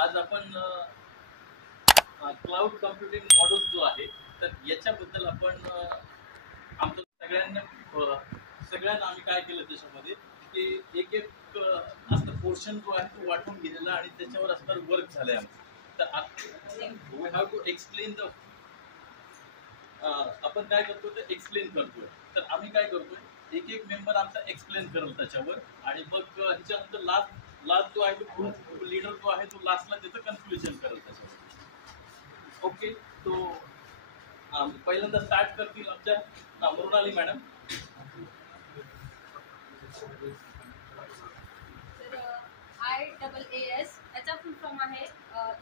आज आपण cloud computing model जो आहे तर याच्याबद्दल आपण आमचं सगळ्यांना आम्ही काय केलं त्याच्यामध्ये की एक असं पोर्शन जो आहे तो वाटून गेलेला आणि त्याच्यावर असणार वर्क झालंय आमचं. तर we have to explain the आपण काय करतो ते एक्सप्लेन करतोय. तर आम्ही काय करतोय एक एक मेंबर आमचा एक्सप्लेन करेल त्याच्यावर आणि मग ह्याच्यानंतर लास्ट जो आहे तो ग्रुप लीडर जो आहे तो लास्टला त्याचं कन्क्लुजन करेल त्याच्यावर. ओके, तो पहिल्यांदा स्टार्ट करतील आमच्या मृणाली मॅडम. IaaS याचा फुल फॉर्म आहे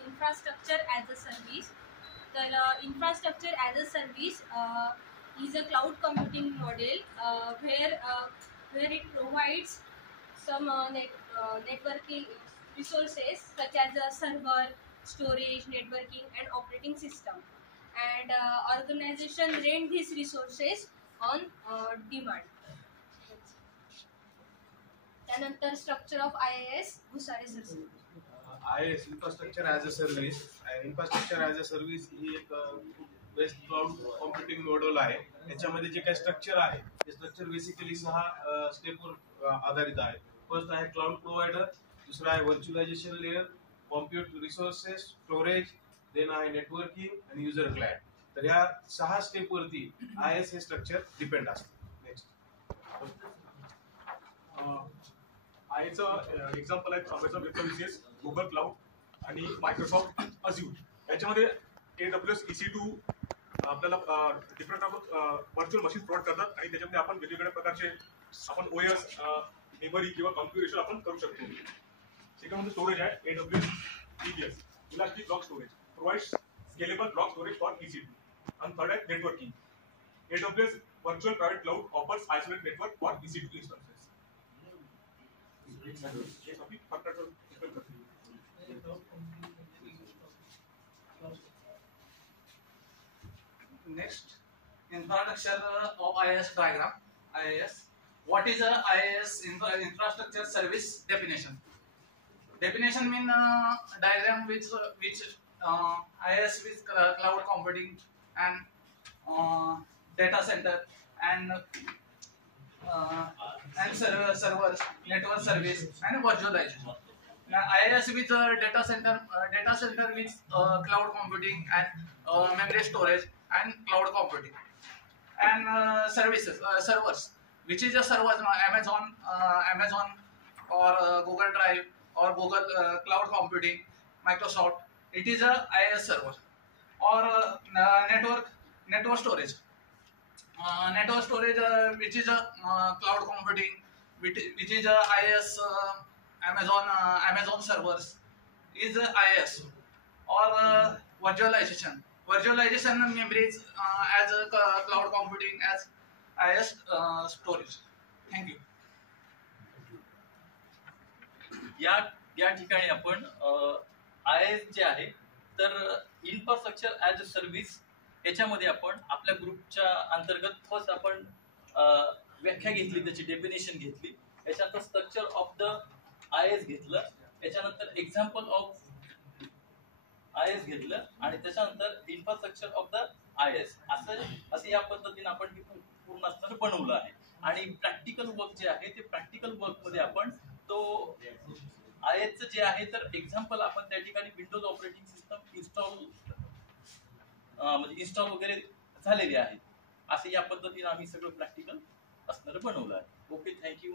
इन्फ्रास्ट्रक्चर ॲज अ सर्व्हिस. तर infrastructure as a service is a cloud computing model where it provides some networking resources such as a server, storage, networking and operating system, and organization rent these resources on demand. त्यानंतर structure of IaaS Bhusare sir. IaaS infrastructure as a service. Infrastructure as a service ही एक best cloud computing model आहे. याच्यामध्ये जे काही structure आहे ते structure basically 6 स्टेपवर आधारित आहे. फर्स्ट आहे क्लाउड प्रोव्हायडर, दुसरा आहे virtualization layer, compute resources, storage, then आहे नेटवर्किंग आणि युजर क्लायंट. तर या 6 स्टेपवरती IaaS हे स्ट्रक्चर डिपेंड असतं. नेक्स्ट आयचं एक्झाम्पल आहे Amazon web services, Google cloud आणि मायक्रोसॉफ्ट अझ्यूर. याच्यामध्ये AWS EC2 आपल्याला डिफरंट व्हर्च्युअल मशीन प्रोव्हाइड करतात आणि त्याच्यामध्ये आपण वेगवेगळ्या प्रकारचे आपण OS, मेमरी किंवा कॉन्फिगरेशन आपण करू शकतो. सेकंड स्टोरेज आहे AWS EBS, elastic block storage, provides scalable block storage for EC2. आणि थर्ड आहे networking. AWS virtual private cloud offers isolate network for EC2 instances. Next, infrastructure of IaaS diagram. IaaS. What is a IaaS infrastructure service definition? Definition mean diagram which IaaS with cloud computing and data center and servers, network service and virtualization. IaaS with data center with cloud computing and memory storage and cloud computing and services, servers, which is a servers Amazon or Google Drive or Google cloud computing, Microsoft. It is a IaaS server. Or network storage. Network storage which is a cloud computing, which is a IaaS, Amazon servers is a IaaS. Or virtualization memories as a cloud computing as IaaS storage. Thank you. या ठिकाणी आपण IaaS जे आहे तर infrastructure as a service याच्यामध्ये आपण आपल्या ग्रुपच्या अंतर्गत फर्स्ट आपण व्याख्या घेतली, त्याची डेफिनेशन घेतली, याच्यानंतर स्ट्रक्चर ऑफ द IaaS घेतलं, याच्यानंतर एक्झाम्पल ऑफ IaaS घेतलं आणि त्याच्यानंतर इन्फ्रास्ट्रक्चर ऑफ द IaaS असं या पद्धतीने आपण पूर्ण असताना बनवलं आहे. आणि प्रॅक्टिकल वर्क जे आहे ते प्रॅक्टिकल वर्क मध्ये आपण तो IaaS जे आहे तर एक्झाम्पल आपण त्या ठिकाणी विंडोज ऑपरेटिंग सिस्टम इन्स्टॉल वगैरे झालेले आहेत. असे या पद्धतीने आम्ही सगळं प्रॅक्टिकल असणारं बनवलं आहे. Okay, thank you.